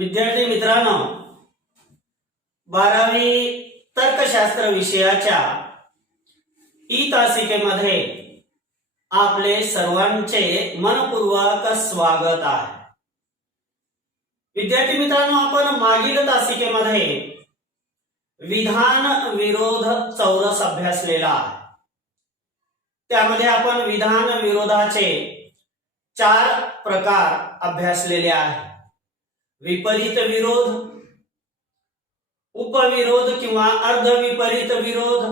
विद्यार्थी मित्रांनो, 12वी तर्कशास्त्र विषयाच्या ई तासिकेमध्ये आपले सर्वांचे मनपूर्वक स्वागत आहे। विद्यार्थी मित्रांनो, आपण मागील तासिकेमध्ये विधान विरोध चौरस अभ्यासलेला आहे। त्यामध्ये आपण विधान विरोधाचे 4 प्रकार अभ्यासलेले आहेत। विपरीत विरोध, उपविरोध किंवा अर्धविपरीत विरोध,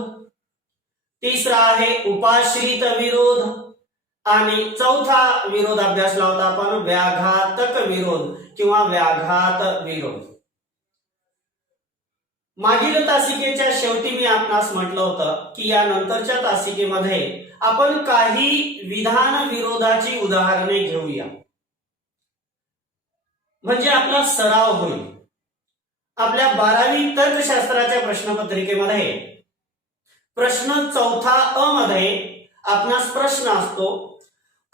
तिसरा आहे उपाश्रित विरोध आणि चौथा विरोध अभ्यासला होता आपण व्याघातक विरोध किंवा व्याघात विरोध। मागील तासिकेच्या शेवटी मी आपणास म्हटलं होतं की या नंतरच्या तासिकेमध्ये आपण काही विधान विरोधाची उदाहरणे घेऊया, म्हणजे आपला सराव होईल। आपल्या 12वी तर्कशास्त्राच्या प्रश्नपत्रिकेमध्ये प्रश्न 4 अ मध्ये आपणास प्रश्न असतो,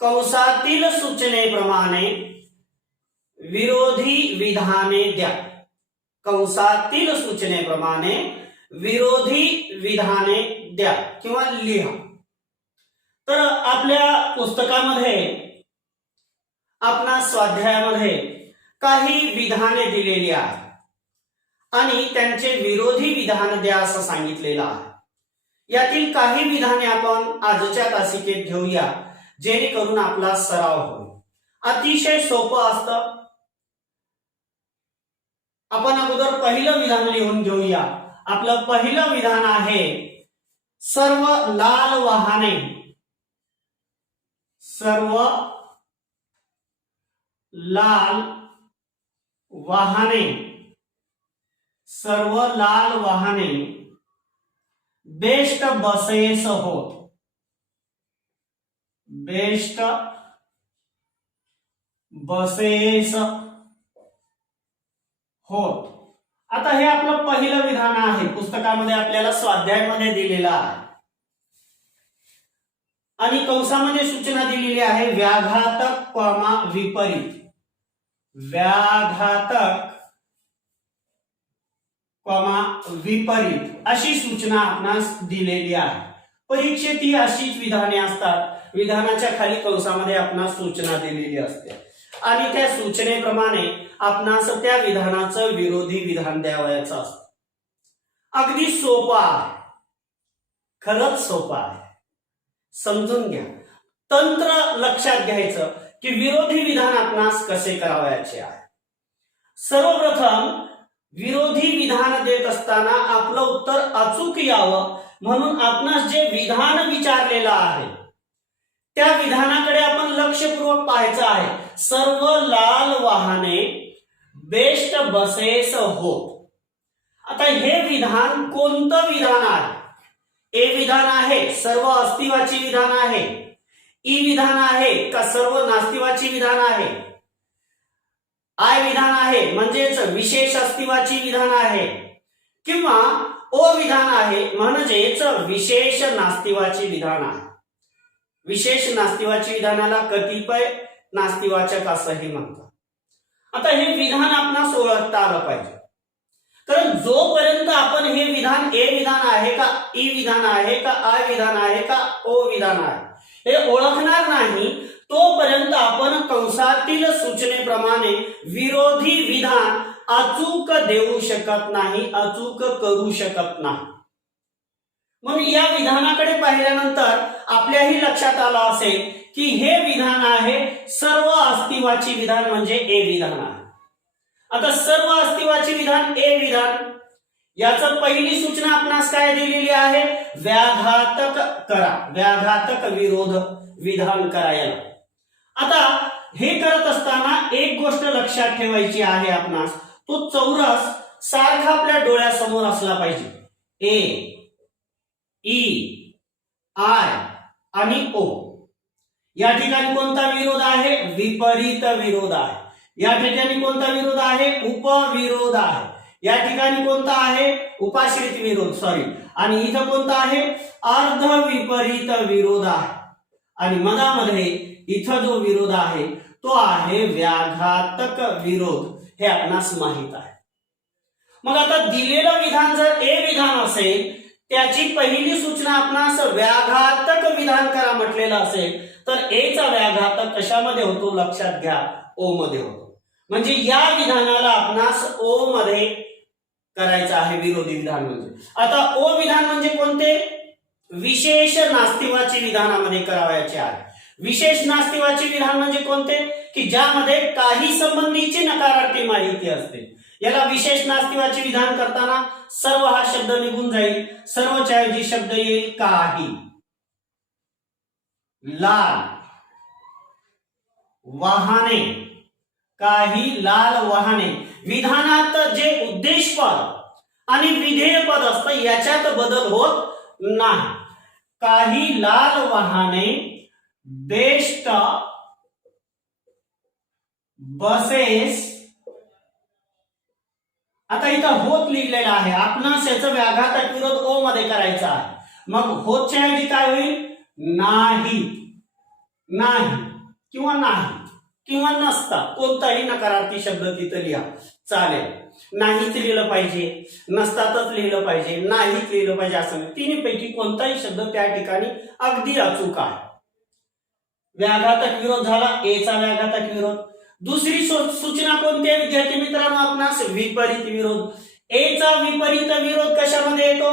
कंसातील सूचनेप्रमाणे विरोधी विधाने द्या। कंसातील सूचनेप्रमाणे विरोधी विधाने द्या किंवा लिहा। तर आपल्या पुस्तकामध्ये आपणास स्वाध्यायामध्ये काही विधाने दिलेली आहेत आणि त्यांचे विरोधी विधान द्या असं सांगितलेलं आहे। यातील काही विधाने आपण आजच्या तासिकेत घेऊया, जेणेकरून आपला सराव होईल। अतिशय सोपं असतं। आपण अगोदर पहिलं विधान लिहून घेऊया। आपलं पहिलं विधान आहे, सर्व लाल वाहने, सर्व लाल वाहने, सर्व लाल वाहने बेस्ट बसेस होत, बेस्ट बसेस होत। आता हे आपलं पहिलं विधान आहे, पुस्तकामध्ये आपल्याला स्वाध्यायामध्ये दिलेलं आहे आणि कंसामध्ये सूचना दिलेली आहे व्याघातक कॉमा विपरीत, व्याघातक कॉमा विपरीत अशी सूचना आपणास दिलेली आहे। परीक्षेत ही अशीच विधाने असतात। विधानाच्या खाली कंसामध्ये आपणास सूचना दिलेली असते आणि त्या सूचनेप्रमाणे आपणास त्या विधानाचं विरोधी विधान द्यावयाचं असतं। अगदी सोपं आहे, खरंच सोपं आहे, समजून घ्या। तंत्र लक्षात घ्यायचं की विरोधी विधान आपणास कसे करावयाचे आहे। सर्वप्रथम विरोधी विधान देत असताना आपलं उत्तर अचूक यावं म्हणून आपणास जे विधान विचारलेलं आहे त्या विधानाकडे आपण लक्षपूर्वक पाहायचं आहे। सर्व लाल वाहने बेस्ट बसेस होत। आता हे विधान कोणतं विधान आहे? ए विधान आहे, सर्व अस्तित्वाची विधान आहे। ई विधान आहे का सर्व नास्तित्वाची विधान आहे? आय विधान आहे म्हणजेच विशेष अस्तित्वाची विधान आहे, किंवा ओ विधान आहे म्हणजेच विशेष नास्तित्वाची विधान आहे। विशेष नास्तित्वाची विधानाला कतिपय नास्तिवाचक असंही म्हणतात। आता हे विधान आपणास ओळखता आलं पाहिजे, कारण जोपर्यंत आपण हे विधान ए विधान आहे का, ई विधान आहे का, आय विधान आहे का, ओ विधान आहे हे ओळखणार नाही, तोपर्यंत आपण कंसातील सूचनेप्रमाणे विरोधी विधान अचूक देऊ शकत नाही, अचूक करू शकत नाही। म्हणून या विधानाकडे पाहिल्यानंतर आपल्याही लक्षात आलं असेल की हे विधान आहे सर्व अस्तित्वाची विधान, म्हणजे ए विधान आहे। आता सर्व अस्तित्वाची विधान ए विधान, याचं पहिली सूचना आपणास काय दिलेली आहे? व्याघातक करा, व्याघातक विरोध विधान करायला। आता हे करत असताना एक गोष्ट लक्षात ठेवायची आहे आपणास, तो चौरस सारखा आपल्या डोळ्यासमोर असला पाहिजे। ए, ई, आय आणि ओ। या ठिकाणी कोणता विरोध आहे? विपरीत विरोध आहे। या ठिकाणी कोणता विरोध आहे? उपविरोध आहे। या ठिकाणी कोणता आहे? उपाश्रित विरोध, सॉरी। आणि इथं कोणता आहे? अर्धविपरीत विरोध आहे। आणि मधामध्ये इथं जो विरोध आहे तो आहे व्याघातक विरोध, हे आपणास माहित आहे. मग आता दिलेलं विधान जर ए विधान असेल, त्याची पहिली सूचना आपणास व्याघातक विधान करा म्हटलेलं असेल, तर ए चा व्याघातक कशामध्ये होतो लक्षात घ्या, ओ मध्ये होतो. म्हणजे या विधानाला आपणास ओ मध्ये करायचं आहे विरोधी विधान. म्हणजे आता ओ विधान म्हणजे कोणते, विशेष नास्तिवाची विधानामध्ये करावयाचे आहे. विशेष नास्तिवाची विधान म्हणजे कोणते, की ज्यामध्ये काही संबंधीची नकारार्थी माहिती असते. याला विशेष नास्तिवाची विधान करताना सर्व हा शब्द निघून जाईल, सर्वच्या ऐवजी शब्द येईल काही. लाल वाहने, काही लाल वाहने. विधानात जे उद्देशपद आणि विधेयपद असतं याच्यात बदल होत नाही. काही लाल वाहने बेस्ट बसेस. आता इथं होत लिहिलेलं आहे, आपणास याचं व्याघातक विरोध ओ मध्ये करायचा आहे. मग होतच्या ऐवजी काय होईल, नाही, नाही किंवा नाही किंवा नसता, कोणताही नकारार्थी शब्द तिथं लिहा चालेल. नाहीच लिहिलं पाहिजे, नसतातच लिहिलं पाहिजे, नाहीच लिहिलं पाहिजे असं नाही. तिन्हीपैकी कोणताही शब्द त्या ठिकाणी अगदी अचूक आहे. व्याघातक विरोध झाला, ए चा व्याघातक विरोध. दुसरी सूचना कोणती आहे विद्यार्थी मित्रांनो, आपणास विपरीत विरोध. ए चा विपरीत विरोध कशामध्ये येतो,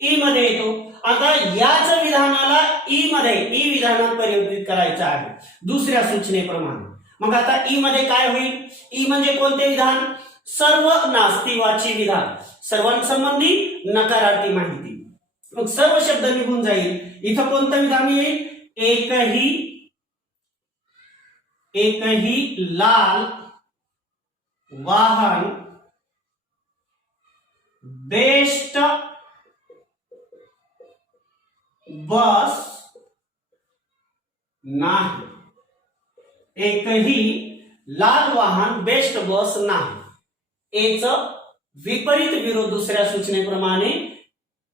ई मध्ये येतो. आता याच विधानाला ई मध्ये, ई विधानात परिवर्तित करायचं आहे दुसऱ्या सूचनेप्रमाणे. मग आता ई मध्ये काय होईल, ई म्हणजे कोणते विधान, सर्व नास्तिवाची विधान, सर्वांसंबंधी नकारार्थी माहिती. मग सर्व शब्द निघून जाईल. इथं कोणतं विधान येईल, एकही लाल वाहन बेस्ट बस नाही. एकही लाल वाहन बेस्ट बस नाही. ए च विपरीत विरोध दुसऱ्या सूचनेप्रमाणे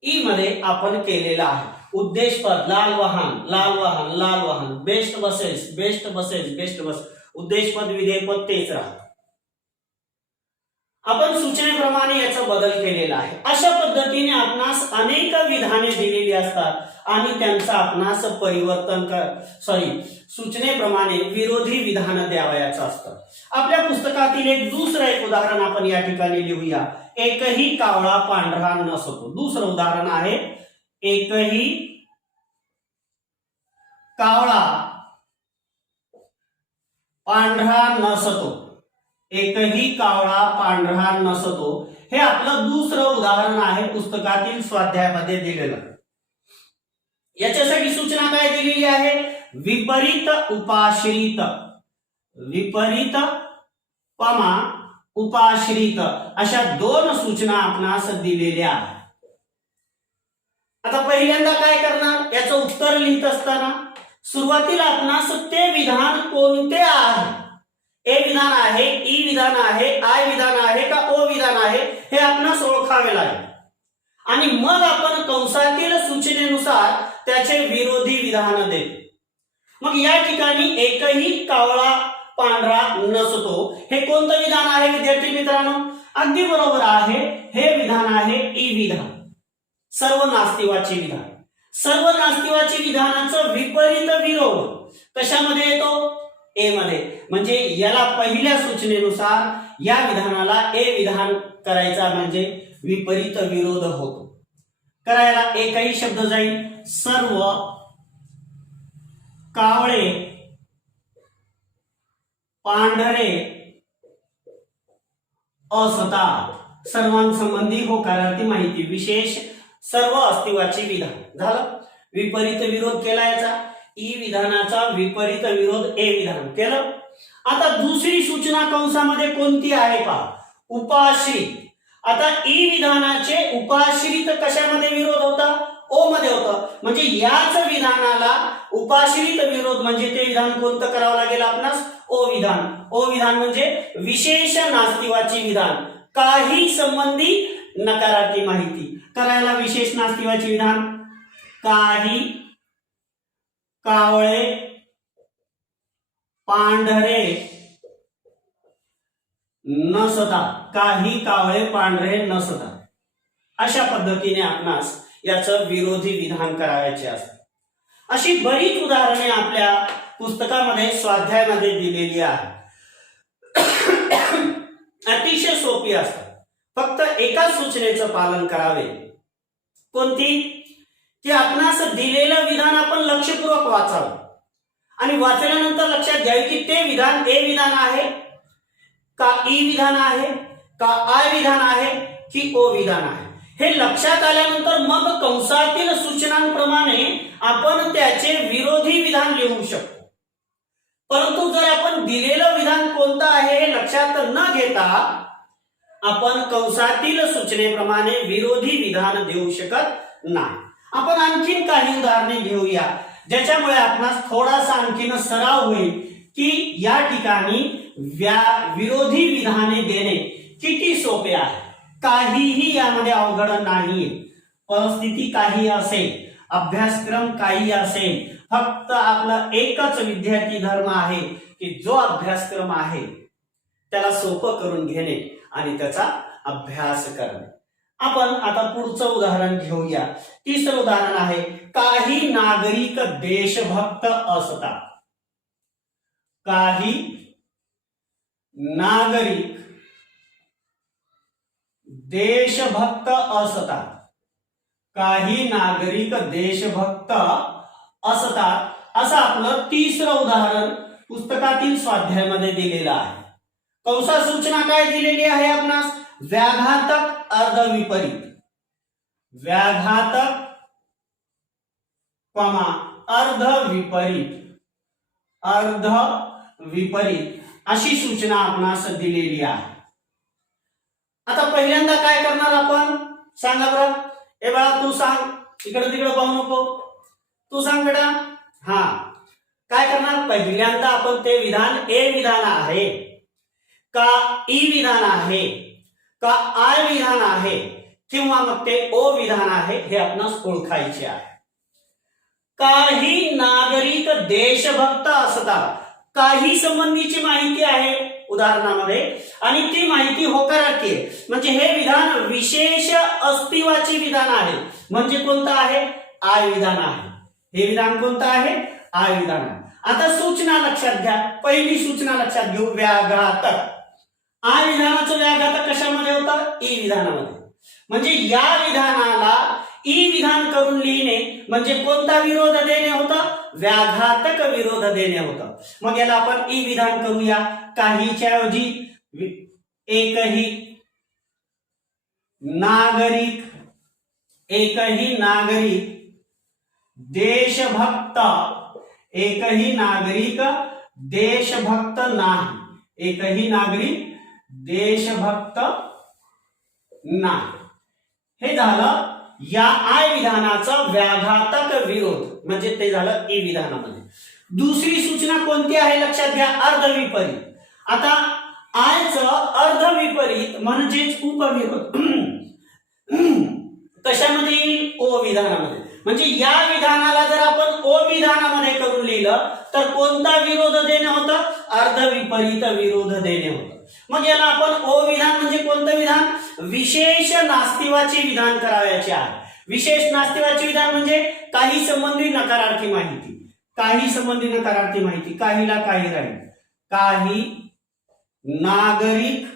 ई मध्ये आपण केलेला आहे. उद्देशपद लाल वाहन, लाल वाहन, लाल वाहन, BEST buses, BEST buses, BEST bus. उद्देशपद विधेयपद तेच राहत. आपण सूचनेप्रमाणे याचा बदल केलेला आहे. अशा पद्धतीने आपणास अनेक विधाने दिलेली असतात आणि त्यांचा आपणास परिवर्तन सूचनेप्रमाणे विरोधी विधान द्यावयाचं असतं. आपल्या पुस्तकातील दुसरं एक उदाहरण आपण या ठिकाणी लिहूया. एकही कावळा पांढरा नसतो. दुसरं उदाहरण आहे, एकही कावळा पांढरा नसतो. एकही कावळा पांढरा नसतो. हे आपलं दुसरं उदाहरण आहे पुस्तकातील स्वाध्यायामध्ये दिलेलं. याच्यासाठी सूचना काय दिलेली आहे, विपरीत उपाश्रित, विपरीत पमा उपाश्रित अशा दोन सूचना आपणास दिलेल्या आहेत. आता पहिल्यांदा काय करणार, याचं उत्तर लिहित असताना सुरुवातीला आपणास ते विधान कोणते आहे, ए विधान आहे, ई विधान आहे, आय विधान आहे का ओ विधान आहे, हे आपणास ओळखावे लागेल. आणि मग आपण कंसातील सूचनेनुसार त्याचे विरोधी विधान देतो. मग या ठिकाणी एकही कावळा पांढरा नसतो, हे कोणतं विधान आहे विद्यार्थी मित्रांनो, अगदी बरोबर आहे, हे विधान आहे ई विधान, सर्व नास्तिवाची विधान. सर्व नास्तिवाची विधानाचं विपरीत विरोध कशामध्ये येतो, ए मध्ये. म्हणजे याला पहिल्या सूचनेनुसार या विधानाला ए विधान करायचा म्हणजे विपरीत विरोध होतो. करायला एकही शब्द जाईल, सर्व कावळे पांढरे असतात. सर्वांसंबंधी होकारार्थी माहिती, विशेष सर्व अस्तित्वाचे विधान झालं. विपरीत विरोध केला याचा, ई विधानाचा विपरीत विरोध ए विधान केलं. आता दुसरी सूचना कंसामध्ये कोणती आहे पहा, उपाश्रित. आता ई विधानाचे उपाश्रित कशामध्ये विरोध होता, ओ मध्ये होता. म्हणजे याच विधानाला उपाश्रित विरोध म्हणजे ते विधान कोणतं करावं लागेल आपणास, ओ विधान. ओ विधान म्हणजे विशेष नास्तिवाची विधान, काही संबंधी नकारार्थी माहिती. करायला विशेष नास्तिवाची विधान, काही कावळे पांढरे नसतात, काही कावळे पांढरे नसतात. अशा पद्धतीने आपणास याचं विरोधी विधान करायचे असते. अशी बरीच उदाहरणे आपल्या पुस्तकामध्ये स्वाध्यायामध्ये दिलेली आहेत. अतिशय सोपी असतात. फक्त एका सूचनेचं पालन करावे. कोणती? की आपणास दिलेलं विधान आपण लक्षपूर्वक वाचावं आणि वाचल्यानंतर लक्षात घ्यावे की ते विधान ए विधान आहे का ई विधान आहे का आय विधान आहे की ओ विधान आहे. हे लक्षात आल्यानंतर मग कंसातील सूचनांप्रमाणे आपण त्याचे विरोधी विधान लिहू शकतो. परंतु जर आपण दिलेलं विधान कोणतं आहे हे लक्षात न घेता आपण कंसातील सूचनेप्रमाणे विरोधी विधान देऊ शकत नाही. आपण आणखीन काही उदाहरणे घेऊया ज्याच्यामुळे आपणास थोडासा आणखीन सराव होईल की या ठिकाणी विरोधी विधाने देणे किती सोपे आहे. काहीही यामध्ये अवघड नाही. परिस्थिती काही असेल, अभ्यासक्रम काही असेल, फक्त आपला एकच विद्यार्थी धर्म आहे की जो अभ्यासक्रम आहे त्याला सोपं करून घेणे आणि त्याचा अभ्यास करणे. आपण आता पुढचं उदाहरण घेऊया. तिसरं उदाहरण आहे, काही नागरिक देशभक्त असतात. काही नागरिक देशभक्त असतात. काही नागरिक देशभक्त असतात असं आपलं तिसरं उदाहरण पुस्तकातील स्वाध्यायामध्ये दिलेलं आहे. कंसात सूचना काय दिलेली आहे आपणास? व्याघातक अर्धविपरीत. व्याघातक अर्धविपरीत. अर्धविपरीत अशी सूचना आपणास दिलेली आहे. आता पहिल्यांदा काय करणार आपण? सांगा बरं. ए बाळा तू सांग, इकडे तिकडे पाहू नको, तू सांग बेटा. हा, काय करणार? पहिल्यांदा आपण ते विधान ए विधान आहे का ई विधान आहे का आय विधान आहे किंवा मग ते ओ विधान आहे हे आपणास ओळखायचे आहे. काही नागरिक देशभक्त असतात. काही संबंधीची माहिती आहे उदाहरणामध्ये आणि ती माहिती होकारार्थी आहे. म्हणजे हे विधान विशेष अस्तित्वाचे विधान आहे. म्हणजे कोणतं आहे? आय विधान आहे. हे विधान कोणतं आहे? आय विधान आहे. आता सूचना लक्षात घ्या. पहिली सूचना लक्षात घेऊ, व्याघातक. आय विधानाचं व्याघातक कशामध्ये होतं? ई विधानामध्ये. म्हणजे या विधानाला ई विधान करून लिहिणे म्हणजे कोणता विरोध देणे होतं? व्याघातक विरोध देणे होतं. मग याला आपण ई विधान करूया. काहीच्या ऐवजी एकही नागरिक, एकही नागरिक देशभक्त, एकही नागरिक देशभक्त नाही. एकही नागरिक देशभक्त नाही. हे झालं या आय विधानाचा व्याघातक विरोध, म्हणजे ते झालं ई विधानामध्ये. दुसरी सूचना कोणती आहे लक्षात घ्या, अर्धविपरीत. आता आयचं अर्धविपरीत म्हणजेच उपविरोध कशामध्ये येईल? ओ विधानामध्ये. म्हणजे या विधानाला जर आपण ओ विधानामध्ये करून लिहिलं तर कोणता विरोध देणे होतं? अर्धविपरीत विरोध देणे होतं. मग याला आपण ओ विधान म्हणजे कोणतं विधान? विशेष नास्तिवाचे विधान करावयाचे आहे. विशेष नास्तिवाचे विधान म्हणजे काही संबंधी नकारार्थी माहिती. काही संबंधी नकारार्थी माहिती. काहीला काही राहील. काही नागरिक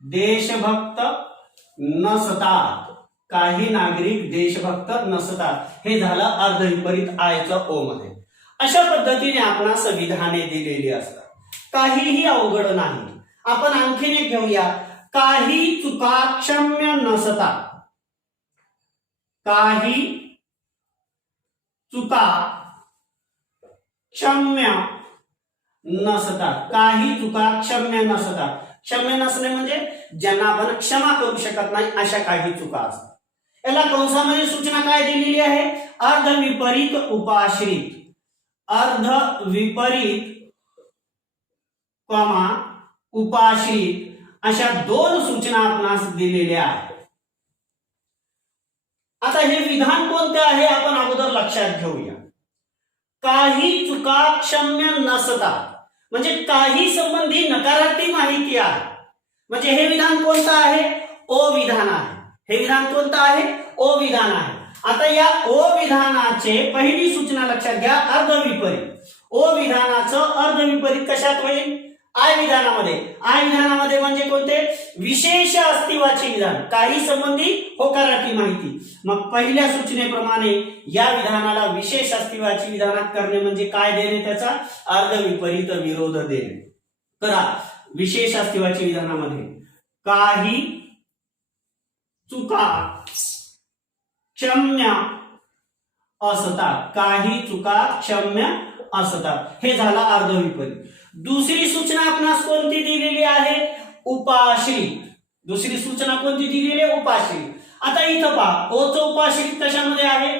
देशभक्त नसतात. काही नागरिक देशभक्त नसतात. हे झालं अर्धविपरीत आयचं ओ मध्ये. अशा पद्धतीने आपणास विधाने दिलेली असतात. काहीही अवघड नाही. आपण आणखीन एक घेऊया, काही चुका क्षम्य नसतात. काही चुका क्षम्य नसतात. काही चुका क्षम्य नसतात. क्षम्य नसणे म्हणजे ज्यांना आपण क्षमा करू शकत नाही अशा काही चुका असतात. याला कंसामध्ये सूचना काय दिलेली आहे? अर्धविपरीत उपाश्रित. अर्धविपरीत उपाश्रित अशा दोन सूचना आपणास दिलेल्या आहेत. आता हे विधान कोणते आहे आपण अगोदर लक्षात घेऊया. काही चुका क्षम्य नसतात, म्हणजे काही संबंधी नकारार्थी माहिती आहे. म्हणजे हे विधान कोणतं आहे? ओ विधान आहे. हे विधान कोणतं आहे? ओ विधान आहे. आता या ओ विधानाचे पहिली सूचना लक्षात घ्या, अर्धविपरीत. ओ विधानाचं अर्धविपरीत कशात होईल? आय विधानामध्ये. आय विधानामध्ये म्हणजे कोणते? विशेष अस्तित्वाचे विधान, काही संबंधी होकारार्थी माहिती. मग पहिल्या सूचनेप्रमाणे या विधानाला विशेष अस्तित्वाची विधानात करणे म्हणजे काय देणे? त्याचा अर्धविपरीत विरोध देणे. करा. विशेष अस्तित्वाची विधानामध्ये काही चुका क्षम्य असतात, काही चुका क्षम्य असतात. हे झाला अर्धविपरीत. दुसरी सूचना आपणास कोणती दिलेली आहे? उपाश्रित. दुसरी सूचना कोणती दिलेली आहे? उपाश्रित. आता इथं पहा, ओचं उपाश्रित कशामध्ये आहे?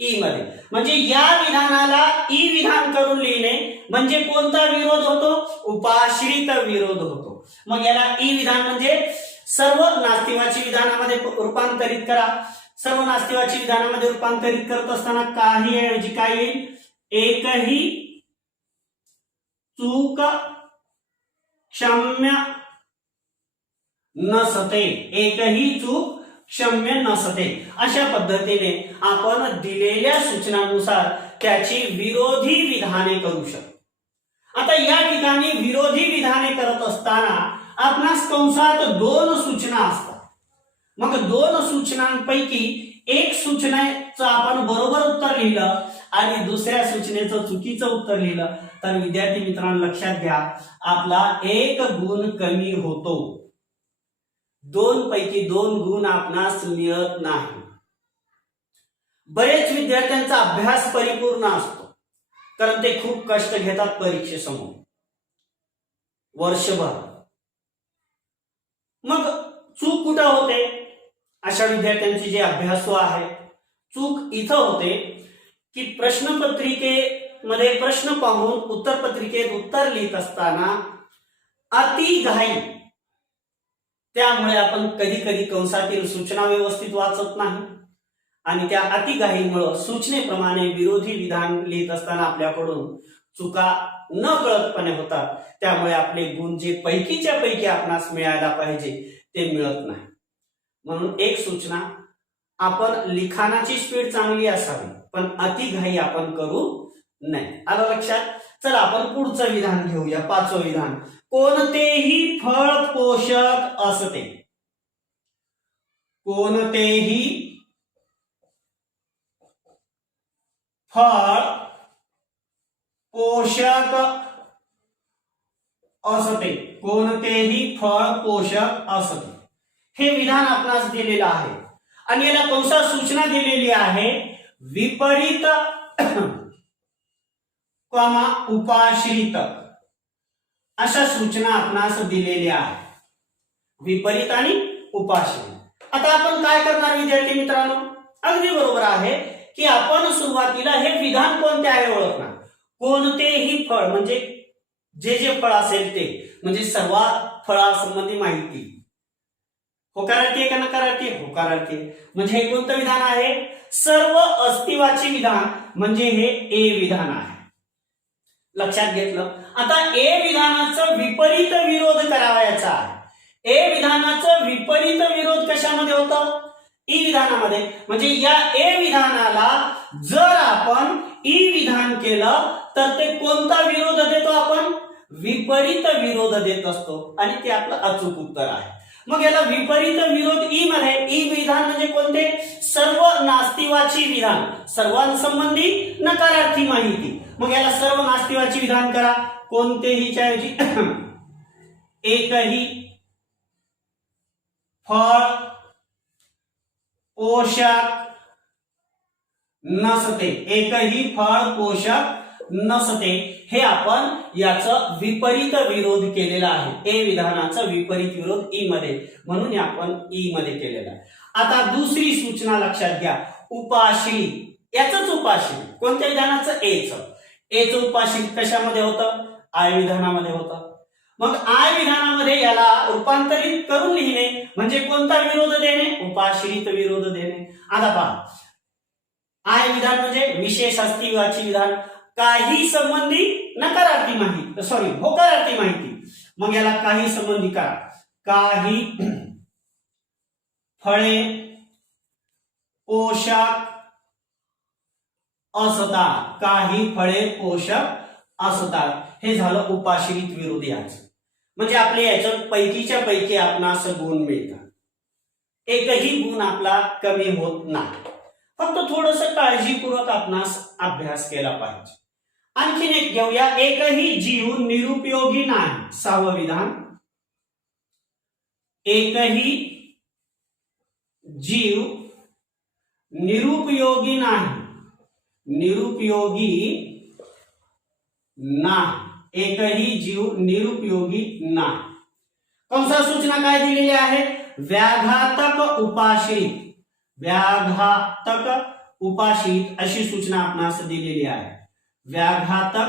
ई मध्ये. म्हणजे या विधानाला ई विधान करून लिहिणे म्हणजे कोणता विरोध होतो? उपाश्रित विरोध होतो. मग याला ई विधान म्हणजे सर्व नास्तिवाची विधानामध्ये रूपांतरित करा. सर्व नास्तिवाची विधानामध्ये रूपांतरित करत असताना काही ऐवजी काय येईल? एकही चूक क्षम्य नसते. एकही चूक क्षम्य नसते. अशा पद्धतीने आपण दिलेल्या सूचनानुसार त्याची विरोधी विधाने करू शकतो. आता या ठिकाणी विरोधी विधाने करत असताना आपणास कंसात दोन सूचना असतात. मग दोन सूचनांपैकी एक सूचनेचं आपण बरोबर उत्तर लिहिलं आणि दुसऱ्या सूचनेचं चुकीचं उत्तर लिहिलं तर विद्यार्थी मित्रांनो लक्षात घ्या, आपला 1 गुण कमी होतो. 2 पैकी 2 गुण आपणास मिळत नाही. बरेच विद्यार्थ्यांचा अभ्यास परिपूर्ण असतो, कारण ते खूप कष्ट घेतात परीक्षेसमोर वर्षभर. मग चूक कुठं होते? अशा विद्यार्थ्यांची जे अभ्यासू आहे, चूक इथं होते की प्रश्नपत्रिकेमध्ये प्रश्न पाहून उत्तरपत्रिकेत उत्तर लिहित असताना अति घाई, त्यामुळे आपण कधी कधी कंसातील सूचना व्यवस्थित वाचत नाही आणि त्या अतिघाईमुळे सूचनेप्रमाणे विरोधी विधान लिहित असताना आपल्याकडून चुका न कळतपणे होतात. त्यामुळे आपले गुण जे पैकीच्या पैकी आपणास मिळायला पाहिजे ते मिळत नाही. म्हणून एक सूचना, आपण लिखाणाची स्पीड चांगली असावी पण अतिघाई आपण करू नये. आलं लक्षात? चला आपण पुढचं विधान घेऊया. 5वं विधान, कोणतेही फळ पोषक असते. कोणतेही फळ पोषक असते. कोणतेही फळ पोषक असते. हे विधान आपणास दिलेलं आहे आणि याला कंसात सूचना दिलेली आहे विपरीत कॉमा उपाश्रित. अशा सूचना आपणास दिलेल्या आहेत, विपरीत आणि उपाश्रित. आता आपण काय करणार विद्यार्थी मित्रांनो? अगदी बरोबर आहे की आपण सुरुवातीला हे विधान कोणते आहे ओळखणार. कोणतेही फळ म्हणजे जे जे फळ असेल ते, म्हणजे सर्व फळासंबंधी माहिती. होकारार्थी का नकारार्थी? होकारार्थी. म्हणजे हे कोणतं विधान आहे? सर्व अस्तित्वाचे विधान, म्हणजे हे ए विधान आहे. लक्षात घेतलं? आता ए विधानाचा विपरीत विरोध करावायचा आहे. ए विधानाचा विपरीत विरोध कशामध्ये होतं? ई विधानामध्ये. म्हणजे या ए विधानाला जर आपण ई विधान केलं तर ते कोणता विरोध देतो? आपण विपरीत विरोध देत असतो आणि ते आपलं अचूक उत्तर आहे. मग याला विपरीत विरोध ई मध्ये, ई विधान म्हणजे कोणते? सर्व नास्तिवाची विधान, सर्वांसंबंधी नकारार्थी माहिती. मग याला सर्व नास्तिवाची विधान करा. कोणतेहीच्या ऐवजी एकही फळ पोषक नसते. एकही फळ पोषक नसते. हे आपण याचं विपरीत विरोध केलेला आहे. ए विधानाचा विपरीत विरोध ई मध्ये, म्हणून आपण ई मध्ये केलेला आहे. आता दुसरी सूचना लक्षात घ्या, उपाश्रित. याचंच उपाश्रित. कोणत्या विधानाचं? एचं. एचं उपाश्रित कशामध्ये होतं? आय विधानामध्ये होतं. मग आय विधानामध्ये याला रूपांतरित करून लिहिणे म्हणजे कोणता विरोध देणे? उपाश्रित विरोध देणे. आता पहा, आय विधान म्हणजे विशेष अस्तित्वाची विधान. काही संबंधी नकारार्थी माहिती, सॉरी होकारार्थी माहिती, मग याला काही संबंधी करा. काही फळे पोषक असतात, काही फळे पोषक असतात, हे झालं उपाश्रित विरोधी याचं. म्हणजे आपले याच्यात पैकीच्या पैकी आपणास गुण मिळतात, एकही गुण आपला कमी होत नाही. फक्त थोडस काळजीपूर्वक आपणास अभ्यास केला पाहिजे. आणखीन एक घेऊया, एकही जीव निरुपयोगी नाही. 6वं विधान, एकही जीव निरुपयोगी नाही, निरुपयोगी नाही, एकही जीव निरुपयोगी नाही. कंसात सूचना काय दिलेली आहे? व्याघातक उपाश्रित, व्याघातक उपाश्रित अशी सूचना आपणास दिलेली आहे. व्याघातक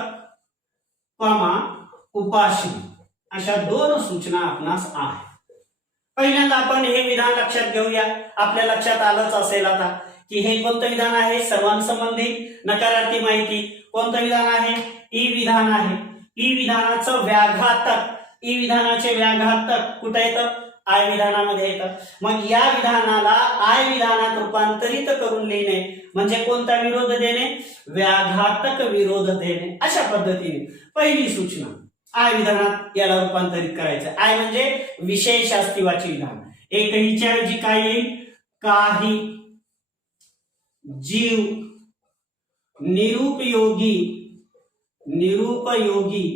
उपाश्रित अशा दोन सूचना आपणास आहेत. पहिल्यांदा आपण हे विधान लक्षात घेऊया. आपल्या लक्षात आलंच असेल आता की हे कोणतं विधान आहे? सर्वांसंबंधी नकारार्थी माहिती. कोणतं विधान आहे? ई विधान आहे. ई विधानाचं व्याघातक, ई विधानाचे व्याघातक कुठे येतं? आय विधानामध्ये येतं. मग या विधानाला आय विधानात रूपांतरित करून लिहिणे म्हणजे कोणता विरोध देणे? व्याघातक विरोध देणे. अशा पद्धतीने पहिली सूचना आय विधानात याला रूपांतरित करायचं. आय म्हणजे विशेष अस्तित्वाचे विधान. एकहीच्या ऐवजी काय येईल? काही जीव निरुपयोगी, निरुपयोगी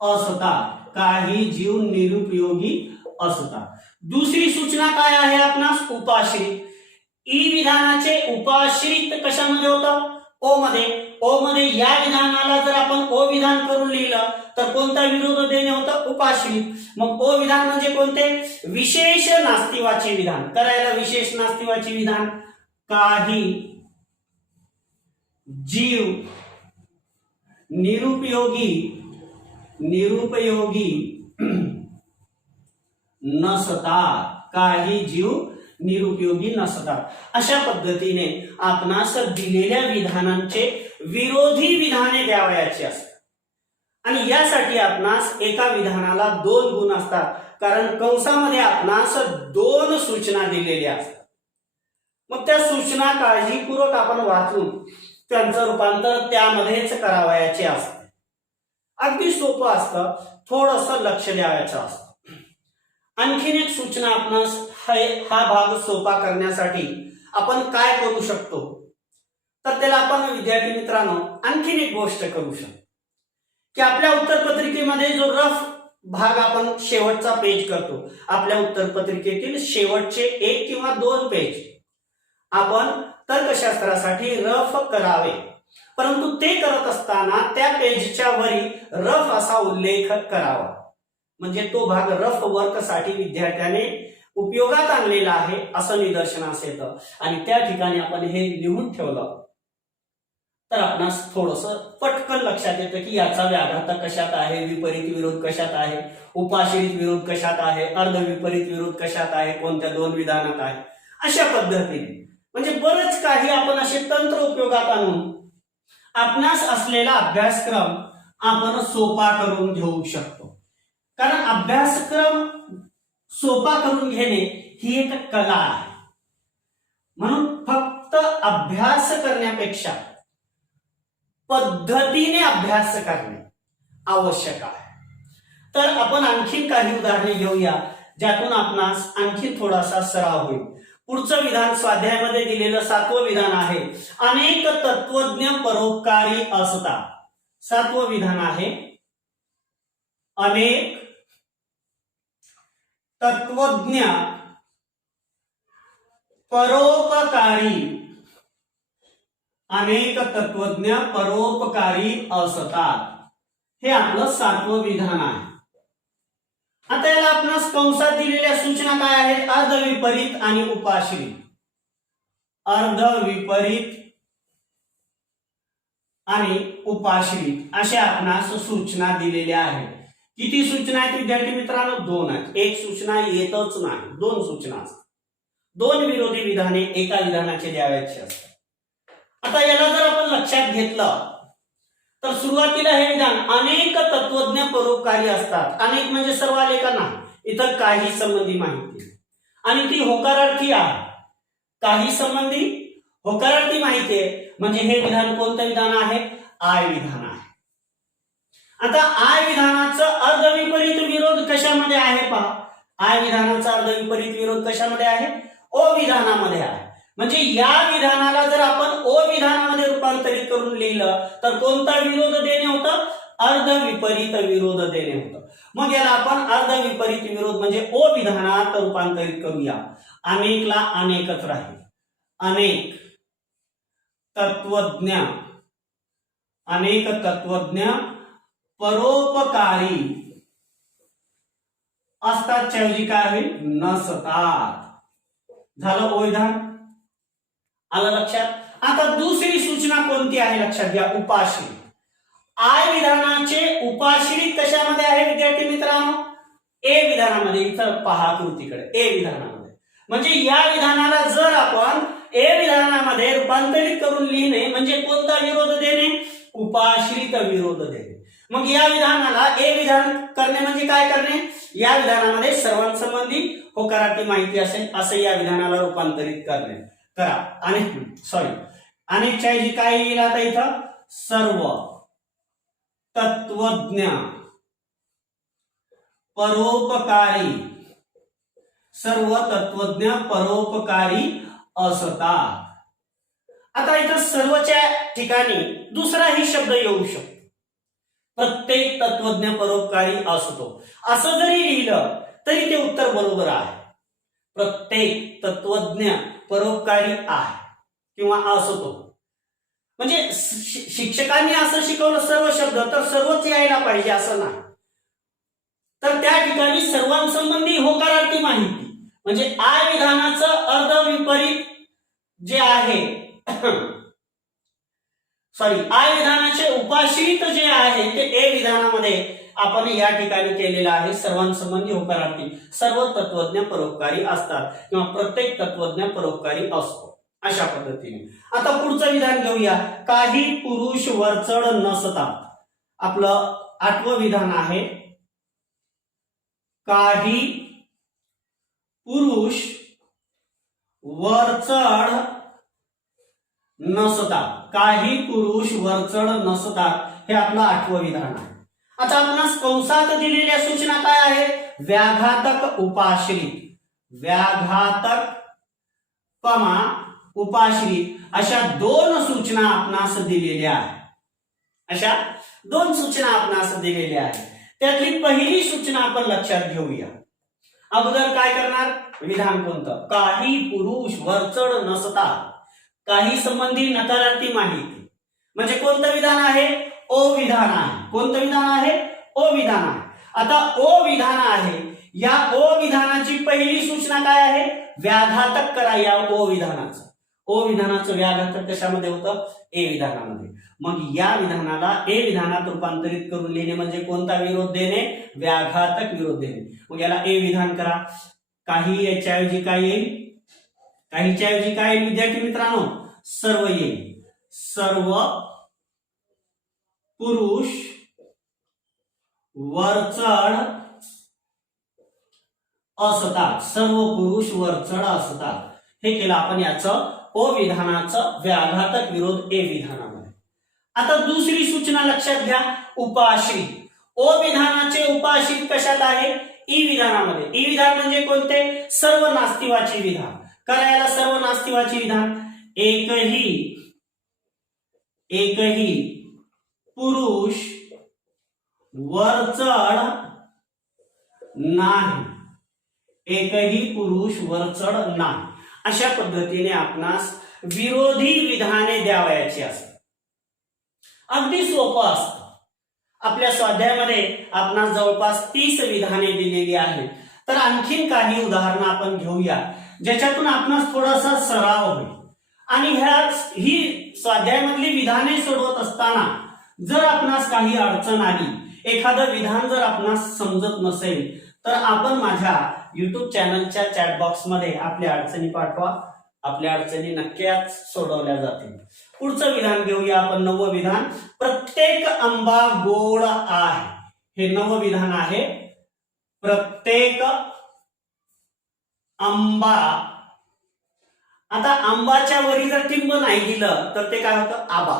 असतात, काही जीव निरुपयोगी असतात. दुसरी सूचना काय आहे आपणास? उपाश्रित. ई विधानाचे उपाश्रित कशामध्ये होतं? ओ मध्ये. ओ मध्ये या विधानाला जर आपण ओ विधान करून लिहिलं तर कोणता विरोध देणे होतं? उपाश्रित. मग ओ विधान म्हणजे कोणते? विशेष नास्तिवाचे विधान. करायला विशेष नास्तिवाचे विधान. काही जीव निरुपयोगी, निरुपयोगी नसतात, काही जीव निरुपयोगी नसतात. अशा पद्धतीने आपणास दिलेल्या विधानांचे विरोधी विधाने द्यावयाची असतात. आणि यासाठी आपणास एका विधानाला 2 गुण असतात, कारण कंसामध्ये आपणास 2 सूचना दिलेल्या असतात. मग त्या सूचना काळजीपूर्वक आपण वाचून त्यांचं रूपांतर त्यामध्येच करावयाचे असते. अगदी सोपं असतं, थोडस लक्ष द्यावयाचं असतं. आणखीन एक सूचना आपणास हा भाग सोपा करण्यासाठी आपण काय करू शकतो? तर त्याला आपण विद्यार्थी मित्रांनो आणखीन एक गोष्ट करू शकतो की आपल्या उत्तरपत्रिकेमध्ये जो रफ भाग आपण शेवटचा पेज करतो, आपल्या उत्तरपत्रिकेतील शेवटचे 1 किंवा 2 पेज आपण तर्कशास्त्रासाठी रफ करावे. परंतु ते करत असताना त्या पेजच्या वरी रफ असा उल्लेख करावा. म्हणजे तो भाग रफ वर्क साठी विद्यार्थ्याने उपयोगात आणलेला आहे असं निदर्शनास येतं. आणि त्या ठिकाणी आपण हे लिहून ठेवलं तर आपणास थोडस पटकन लक्षात येतं की याचा व्याघातक कशात आहे, विपरीत विरोध कशात आहे, उपाश्रित विरोध कशात आहे, अर्धविपरीत विरोध कशात आहे, कोणत्या 2 विधानात आहे. अशा पद्धतीने म्हणजे बरंच काही आपण असे तंत्र उपयोगात आणून आपणास असलेला अभ्यासक्रम आपण सोपा करून घेऊ शकतो. कारण अभ्यासक्रम सोपा करून घेणे ही एक कला आहे. म्हणून फक्त अभ्यास करण्यापेक्षा पद्धतीने अभ्यास करणे आवश्यक आहे. तर आपण आणखी काही उदाहरणे घेऊया ज्यातून आपणास आणखी थोडासा सराव होईल. पुढचं विधान स्वाध्यायामध्ये दिलेलं 7वं विधान आहे, अनेक तत्वज्ञ परोपकारी असतात. 7वं विधान आहे, अनेक तत्वज्ञ परोपकारी, अनेक तत्वज्ञ परोपकारी असतात. हे आपलं 7वं विधान आहे. आता याला आपणास कंसात दिलेल्या सूचना काय आहेत? अर्धविपरीत आणि उपाश्रित. अर्धविपरीत आणि उपाश्रित अशा आपणास सूचना दिलेल्या आहेत. किती सूचना आहेत विद्यार्थी मित्रांनो? 2 आहेत. एक सूचना येतच नाही, 2 सूचना असतात. 2 विरोधी विधाने एका विधानाचे द्यावयाचे असतात. आता याला जर आपण लक्षात घेतलं तर सुरुवातीला हे विधान अनेक तत्वज्ञ परोपकारी असतात. अनेक म्हणजे सर्व आले का ना, इथं काही संबंधी माहिती आणि ती होकारार्थी आहे. काही संबंधी होकारार्थी माहिती आहे म्हणजे हे विधान कोणतं विधान आहे? आय विधान आहे. आता आय विधानाचा अर्धविपरीत विरोध कशामध्ये आहे पहा. आय विधानाचा अर्धविपरीत विरोध कशामध्ये आहे? ओ विधानामध्ये आहे. म्हणजे या विधानाला जर आपण ओ विधानामध्ये रूपांतरित करून लिहिलं तर कोणता विरोध देणे होतं? अर्धविपरीत विरोध देणे होतं. मग याला आपण अर्धविपरीत विरोध म्हणजे ओ विधानात रूपांतरित करूया. अनेकला अनेकच राहील. अनेक तत्वज्ञ, अनेक तत्वज्ञ परोपकारी असतात ऐवजी काय होईल? नसतात. झालं ओ विधान. आलं लक्षात. आता दुसरी सूचना कोणती आहे लक्षात घ्या. उपाश्रित. आय विधानाचे उपाश्रित कशामध्ये आहे विद्यार्थी मित्रांनो? ए विधानामध्ये. इथं पहा कृतीकडे. ए विधानामध्ये. म्हणजे या विधानाला जर आपण ए विधानामध्ये रूपांतरित करून लिहिणे म्हणजे कोणता विरोध देणे? उपाश्रित विरोध देणे. मग या विधानाला ए विधान करणे म्हणजे काय करणे? या विधानामध्ये सर्वांसंबंधी होकारार्थी माहिती असेल असं या विधानाला रूपांतरित करणे करा. आणि अनेकच्या ऐवजी काय येईल आता इथं? सर्व तत्वज्ञ परोपकारी. सर्व तत्वज्ञ परोपकारी असतात. आता इथं सर्वच्या ठिकाणी दुसराही शब्द येऊ शकतो. प्रत्येक तत्वज्ञ परोपकारी असतो असं जरी लिहिलं तरी ते उत्तर बरोबर आहे. प्रत्येक तत्वज्ञ परोपकारी आहे किंवा असतो. म्हणजे शिक्षकांनी असं शिकवलं सर्व शब्द तर सर्वच यायला पाहिजे असं नाही. तर त्या ठिकाणी सर्वांसंबंधी होकारार्थी माहिती म्हणजे आय विधानाचं अर्धविपरीत जे आहे आय विधानाचे उपाश्रित जे आहे ते ए विधानामध्ये आपण या ठिकाणी केलेलं आहे. सर्वांसंबंधी होकारार्थी. सर्व तत्वज्ञ परोपकारी असतात किंवा प्रत्येक तत्वज्ञ परोपकारी असतो अशा पद्धतीने. आता पुढचं विधान घेऊया. काही पुरुष वरचढ नसतात. आपलं 8वं विधान आहे. काही पुरुष वरचढ नसतात. काही पुरुष वरचढ नसतात हे आपलं 8वं विधान आहे. आता आपणास कंसात दिलेल्या सूचना काय आहेत? व्याघातक उपाश्रित. व्याघातक कमा उपाश्रित अशा दोन सूचना आपणास दिलेल्या आहेत. अशा दोन सूचना आपणास दिलेल्या आहेत. त्यातली पहिली सूचना आपण लक्षात घेऊया. अगोदर काय करणार? विधान कोणतं? काही पुरुष वरचढ नसतात. काही संबंधी नकारार्थी माहिती म्हणजे कोणतं विधान आहे? ओ विधान आहे. कोणतं विधान आहे? ओ विधान आहे. आता ओ विधान आहे. या ओ विधानाची पहिली सूचना काय आहे? व्याघातक करा या ओ विधानाचं. ओ विधानाचं व्याघातक कशामध्ये होतं? ए विधानामध्ये. मग या विधानाला ए विधानात रूपांतरित करून लिहिणे म्हणजे कोणता विरोध देणे? व्याघातक विरोध देणे. मग याला ए विधान करा. काही याच्याऐवजी काय येईल? काहीच्या ऐवजी काय येईल विद्यार्थी मित्रांनो? सर्व येईल. सर्व पुरुष वरचढ असतात. सर्व पुरुष वरचढ असतात. हे केलं आपण याचं ओ विधानाचं व्याघातक विरोध ए विधानामध्ये. आता दुसरी सूचना लक्षात घ्या. उपाश्रित. ओ विधानाचे उपाश्रित कशात आहे? ई विधानामध्ये. ई विधान म्हणजे कोणते? सर्व नास्तिवाची विधान. करायला सर्व नास्तिवाची विधान. एकही पुरुष वरचढ नाही. एकही पुरुष वरचढ नाही अशा पद्धतीने आपणास विरोधी विधाने द्यावयाची असतात. अगदी सोपं असतं. आपल्या स्वाध्यायामध्ये आपणास जवळपास 30 विधाने दिलेली आहेत. तर आणखीन काही उदाहरणं आपण घेऊया ज्याच्यातून आपणास थोडासा सराव होईल. आणि ही स्वाध्यायामधली विधाने सोडवत असताना जर आपणास काही अडचण आली, एखादं विधान जर आपणास समजत नसेल तर आपण माझ्या युट्यूब चॅनलच्या चॅट बॉक्स मध्ये आपल्या अडचणी पाठवा. आपल्या अडचणी नक्कीच सोडवल्या जातील. पुढचं विधान घेऊया आपण, नववं विधान. प्रत्येक आंबा गोड आहे. हे नवं विधान आहे. प्रत्येक आंबा. आता आंबाच्या वरी जर टिंब नाही दिलं तर ते काय होतं? आबा.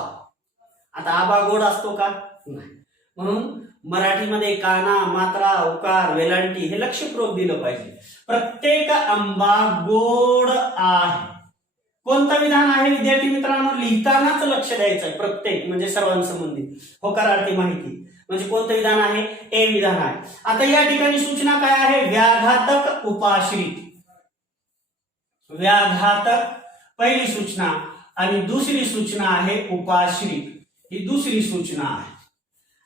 आता आबा गोड असतो का? नाही. म्हणून मराठीमध्ये काना, मात्रा, उकार, वेलांटी हे लक्षपूर्वक दिलं पाहिजे. प्रत्येक आंबा गोड आहे. कोणतं विधान आहे विद्यार्थी मित्रांनो? लिहितानाच लक्ष द्यायचं आहे. प्रत्येक म्हणजे सर्वांसंबंधी, होकारार्थी माहिती म्हणजे कोणतं विधान आहे? ए विधान आहे. आता या ठिकाणी सूचना काय आहे? व्याघातक उपाश्रित. व्याघातक पहिली सूचना आणि दुसरी सूचना आहे उपाश्रित. ही दुसरी सूचना आहे.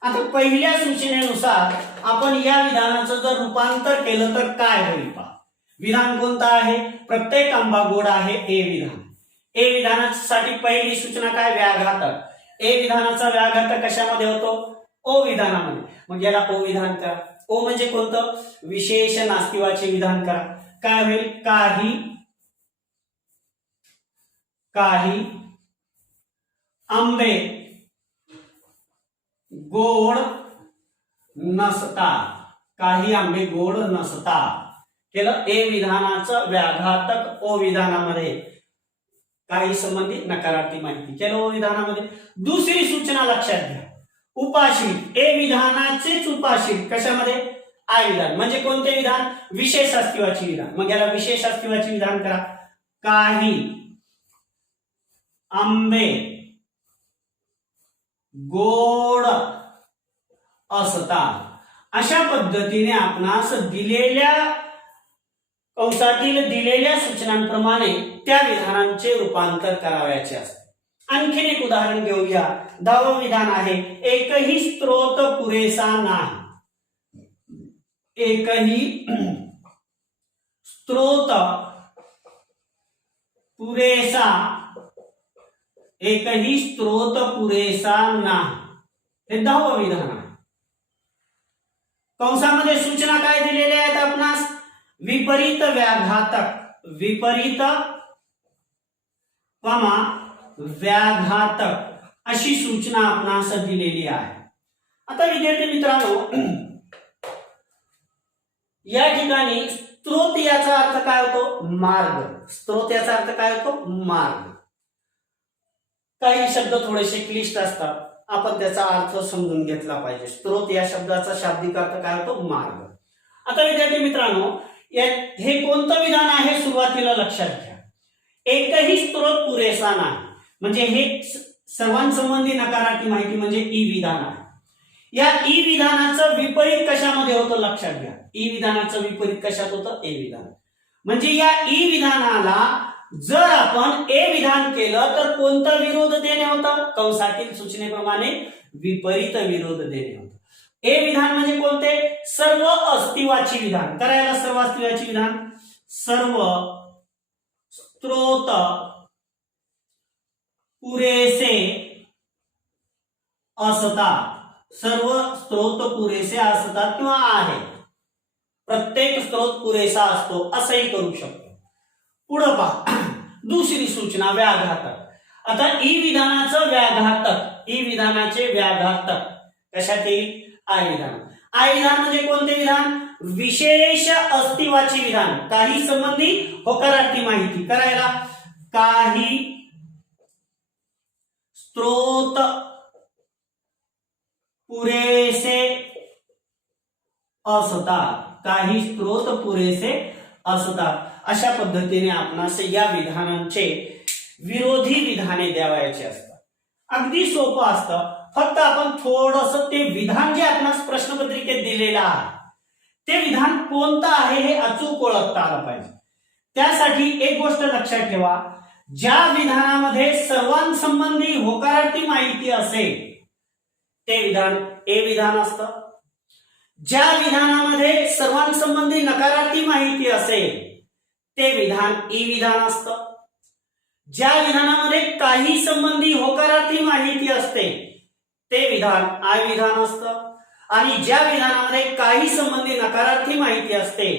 आता पहिल्या सूचनेनुसार आपण या विधानाचं जर रूपांतर केलं तर काय होईल पहा. विधान कोणतं आहे? प्रत्येक आंबा गोड आहे. ए विधान. ए विधानासाठी पहिली सूचना काय? व्याघातक. ए विधानाचा व्याघातक कशामध्ये होतो? ओ विधानामध्ये. मग याला ओ विधान करा. ओ म्हणजे कोणतं? विशेष नास्तिवाचे विधान करा. काय होईल? काही आंबे गोड नसतात. काही आंबे गोड नसतात. केलं ए विधानाचं व्याघातक ओ विधानामध्ये. काही संबंधित नकारार्थी माहिती केलं ओ विधानामध्ये. दुसरी सूचना लक्षात घ्या. उपाश्रित. ए विधानाचेच उपाश्रित कशामध्ये? आय विधान. म्हणजे कोणते विधान? विशेष अस्तित्वाचे विधान. मग याला विशेष अस्तित्वाचे विधान करा. काही आंबे गोड असतात. अशा पद्धतीने आपणास दिलेल्या कंसातील दिलेल्या सूचनांप्रमाणे त्या विधानांचे रूपांतर करावयाचे असते. आणखीन एक उदाहरण घेऊया. 10वं विधान आहे. एकही स्त्रोत पुरेसा नाही. एकही स्त्रोत पुरेसा. एकही स्त्रोत पुरेसा नाही. हे 10वं विधान आहे. कंसामध्ये सूचना काय दिलेल्या आहेत आपणास? विपरीत व्याघातक. विपरीत व्याघातक अशी सूचना आपणास दिलेली आहे. आता विद्यार्थी मित्रांनो, या ठिकाणी स्त्रोत याचा अर्थ काय होतो? मार्ग. स्त्रोत याचा अर्थ काय होतो? मार्ग. काही शब्द थोडेसे क्लिष्ट असतात, आपण त्याचा अर्थ समजून घेतला पाहिजे. स्त्रोत या शब्दाचा शाब्दिक अर्थ काय होतो? मार्ग. आता विद्यार्थी मित्रांनो, हे कोणतं विधान आहे? सुरुवातीला लक्षात घ्या. एकही स्त्रोत पुरेसा नाही म्हणजे हे सर्वांसंबंधी नकारार्थी माहिती म्हणजे ई विधान आहे. या ई विधानाचं विपरीत कशामध्ये होतं? लक्षात घ्या. ई विधानाचं विपरीत कशात होतं? ए विधान. म्हणजे या ई विधानाला जर आपण ए विधान केलं तर कोणता विरोध देणे होता? कंसातील सूचनेप्रमाणे विपरीत विरोध देणे होता. ए विधान म्हणजे कोणते? सर्व अस्तित्वाची विधान. करायला सर्व अस्तित्वाची विधान. सर्व स्त्रोत पुरेसे असतात. सर्व स्त्रोत पुरेसे असतात किंवा आहेत. प्रत्येक स्त्रोत पुरेसा असतो असंही करू शकतो. पुढे पहा. दुसरी सूचना व्याघातक. आता ई विधानाचं व्याघातक. ई विधानाचे व्याघातक कशात येईल? आय विधान. आय विधान म्हणजे कोणते विधान? विशेष अस्तित्वाचे विधान. काही संबंधी होकारार्थी माहिती. करायला काही स्त्रोत पुरेसे असतात. काही स्त्रोत पुरेसे असतात. अशा पद्धतीने आपणास या विधानांचे विरोधी विधाने द्यावायचे असतात. अगदी सोपं असतं. फक्त आपण थोडंसं ते विधान जे आपणास प्रश्नपत्रिकेत दिलेलं आहे ते विधान कोणतं आहे हे अचूक ओळखता आलं पाहिजे. त्यासाठी एक गोष्ट लक्षात ठेवा. ज्या विधानामध्ये सर्वांसंबंधी होकारार्थी माहिती असेल ते विधान ए विधान असतं. ज्या विधानामध्ये सर्वांसंबंधी नकारार्थी माहिती असेल ते विधान ई विधान असतं. ज्या विधानामध्ये काही संबंधी होकारार्थी माहिती असते ते विधान आय विधान असतं. आणि ज्या विधानामध्ये काही संबंधी नकारार्थी माहिती असते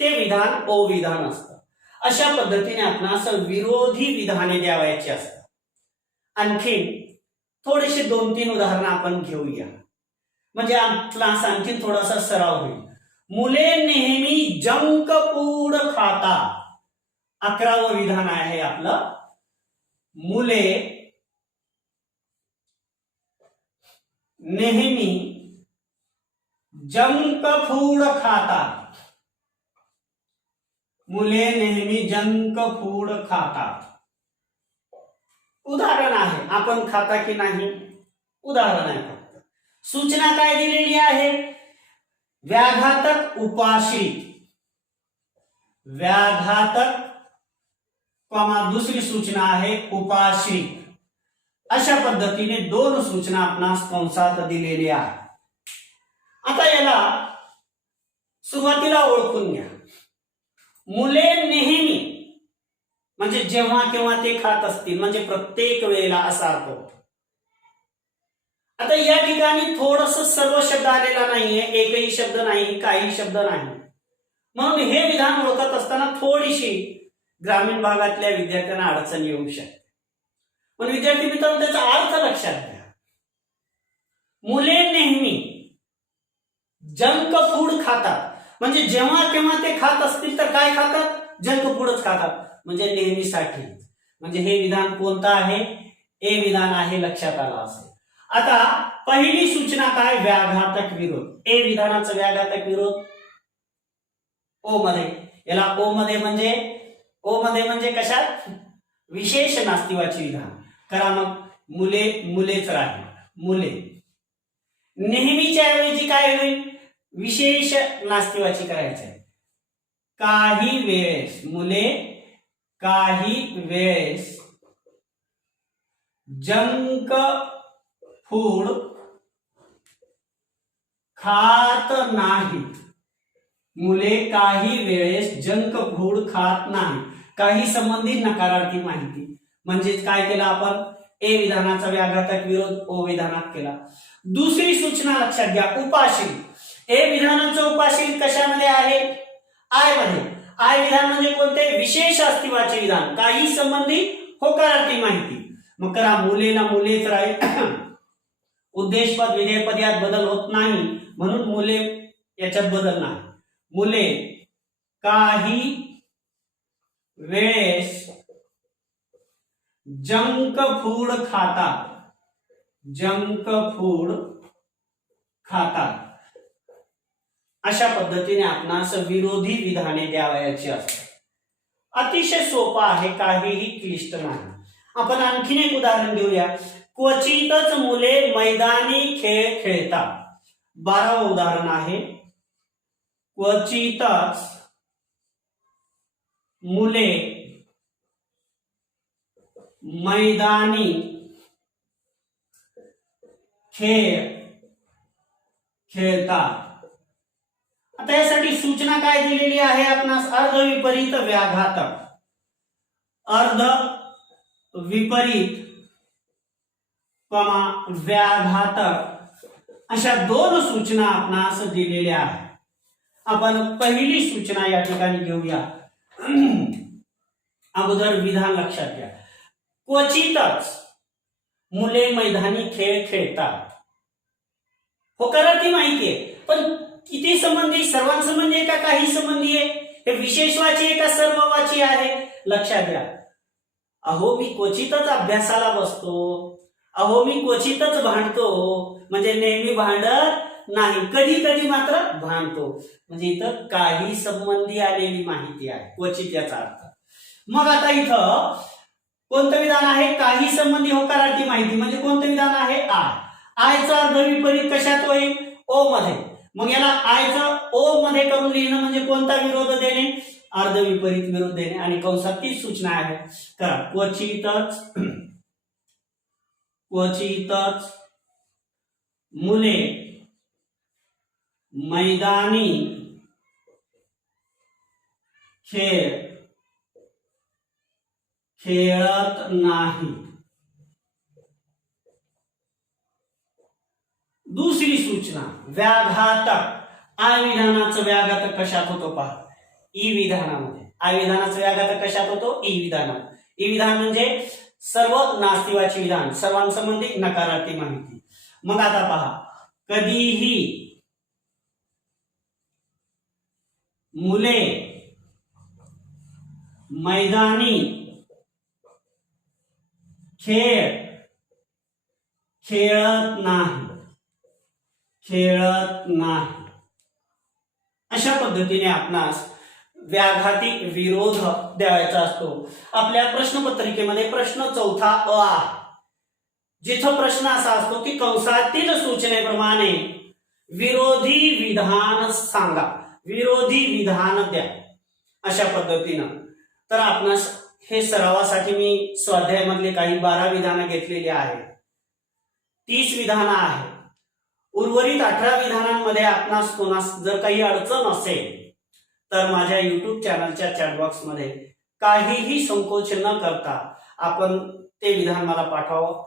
ते विधान ओ विधान असतं. अशा पद्धतीने आपणास विरोधी विधाने द्यावायची असतात. आणखी थोडेसे 2-3 उदाहरणं आपण घेऊया, म्हणजे क्लास आणखी थोडासा सराव होईल. मुले नेहमी जंक फूड खातात. 11वं विधान आहे आपलं. मुले नेहमी जंक फूड खातात. मुले नेहमी जंक फूड खातात. उदाहरण आहे, आपण खाता की नाही उदाहरण आहे फक्त. सूचना काय दिलेली आहे? व्याघातक उपाश्रित. व्याघातक दुसरी सूचना आहे उपाश्रित. अशा पद्धतीने 2 सूचना आपणास कंसात दिलेल्या आहेत. आता याला सुरुवातीला ओळखून घ्या. मुले नेहमी म्हणजे जेव्हा केव्हा ते खात असतील, म्हणजे प्रत्येक वेळेला असा अर्थ होतो. आता या ठिकाणी थोडस सर्व शब्द आलेला नाहीये, एकही शब्द नाही, काही शब्द नाही, म्हणून हे विधान ओळखत असताना थोडीशी ग्रामीण भागातल्या विद्यार्थ्यांना अडचण येऊ शकते. पण विद्यार्थी मित्रांनो, त्याचा अर्थ लक्षात घ्या. मुले नेहमी जंक फूड खातात, म्हणजे जेव्हा केव्हा ते खात असतील तर काय खातात? जंक फूडच खातात, म्हणजे नेहमीसाठी. म्हणजे हे विधान कोणतं आहे? ए विधान आहे, लक्षात आलं असेल. आता पहिली सूचना काय? व्याघातक विरोध. ए विधानाचा व्याघातक विरोध ओ मध्ये. याला ओ मध्ये म्हणजे कशात? विशेष नास्तिवाची विधान. करा मग. मुले मुलेच राहील. मुले नेहमीच्या ऐवजी काय होईल? विशेष नास्तिवाची करायची आहे. काही वेळेस. मुले काही वेळेस जंक फूड खात नाहीत. मुले काही वेळेस जंक फूड खात नाही. काही संबंधी नकारार्थी माहिती. म्हणजेच काय केलं आपण? ए विधानाचा व्याघातक विरोध ओ विधानात केला. दुसरी सूचना लक्षात घ्या, उपाश्रित. ए विधानाचं उपाश्रित कशामध्ये आहे? आय मध्ये. आय विधान म्हणजे कोणते? विशेष अस्तित्वाचे विधान, काही संबंधी होकारार्थी माहिती. मग करा. मुलेला मुलेच राहील. उद्देशपद विधेयपद यात बदल होत नाही, म्हणून मुले याच्यात बदल नाही. मुले काही वेळेस जंक फूड खातात. जंक फूड खातात. अशा पद्धतीने आपणास विरोधी विधाने द्यावयाची असतात. अतिशय सोपा आहे, काहीही क्लिष्ट नाही. आपण आणखीन एक उदाहरण घेऊया. क्वचितच मुले मैदानी खेळ खेळतात. 12वं उदाहरण आहे. क्वचितच मुले मैदानी खेळ खेळतात. आता यासाठी सूचना काय दिलेली आहे आपणास? अर्धविपरीत व्याघातक. अर्ध विपरीत व्याघातक अशा 2 सूचना आपणास दिलेल्या आहेत. आपण पहिली सूचना या ठिकाणी घेऊया. अगोदर विधान लक्षात घ्या. क्वचितच मुले मैदानी खेळ खेळतात. होकारार्थी माहिती आहे, पण किती संबंधी? सर्वांसंबंधी आहे का काही संबंधी आहे? हे विशेषवाची आहे का सर्ववाची आहे? लक्षात घ्या. अहो मी क्वचितच अभ्यासाला बसतो, अहो मी क्वचितच भांडतो, म्हणजे नेहमी भांडत नाही, कधी कधी मात्र भांडतो. म्हणजे इथं काही संबंधी आलेली माहिती आहे, क्वचित याचा अर्थ. मग आता इथं कोणतं विधान आहे? काही संबंधी होकारार्थी माहिती, म्हणजे कोणतं विधान आहे? आय. आयचा अर्ध विपरीत कशात होईल? ओ मध्ये. मग याला आयचं ओ मध्ये करून लिहिणं म्हणजे कोणता विरोध देणे? अर्ध विपरीत विरोध देणे. आणि कंसात तीच सूचना आहे. करा. क्वचितच मुले मैदानी खेळ खेळत नाही. दुसरी सूचना व्याघातक. आय विधानाचं व्याघातक कशात होतो पहा? ई विधानामध्ये. आय विधानाचं व्याघातक कशात होतो? ई विधानात. ई विधान म्हणजे सर्व नास्तिवाची विधान, सर्वांसंबंधी नकारार्थी माहिती. मग आता पहा, कधीही मुले मैदानी खेळ खेळत नाही. अशा पद्धतीने आपणास व्याघाती विरोध द्यायचा असतो. आपल्या प्रश्नपत्रिकेमध्ये प्रश्न चौथा अ आहे, जिथं प्रश्न असा असतो की कंसातील सूचनेप्रमाणे विरोधी विधान सांगा, विरोधी विधान द्या. अशा पद्धतीनं तर आपणास हे सरावासाठी मी स्वाध्यायामधले काही 12 विधानं घेतलेली आहेत. 30 विधानं आहेत. उर्वरित 18 विधानांमध्ये आपणास कोणास जर काही अडचण असेल तर माझ्या युट्यूब चॅनलच्या चॅटबॉक्समध्ये काहीही संकोच न करता आपण ते विधान मला पाठवावं.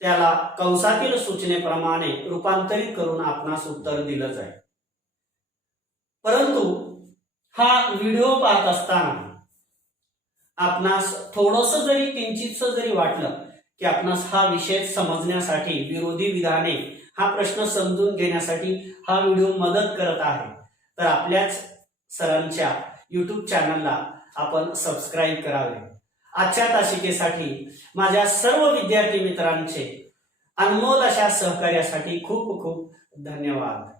त्याला कंसातील सूचनेप्रमाणे रूपांतरित करून आपणास उत्तर दिलं जाईल. परंतु हा व्हिडिओ पाहत असताना आपणास थोडंसं जरी किंचितसं जरी वाटलं की आपणास हा विषय समजण्यासाठी, विरोधी विधाने हा प्रश्न समजून घेण्यासाठी हा व्हिडिओ मदत करत आहे, तर आपल्याच सरांच्या युट्यूब चॅनलला आपण सबस्क्राईब करावे. आजच्या तासिकेसाठी माझ्या सर्व विद्यार्थी मित्रांचे अनमोल अशा सहकार्यासाठी खूप खूप धन्यवाद.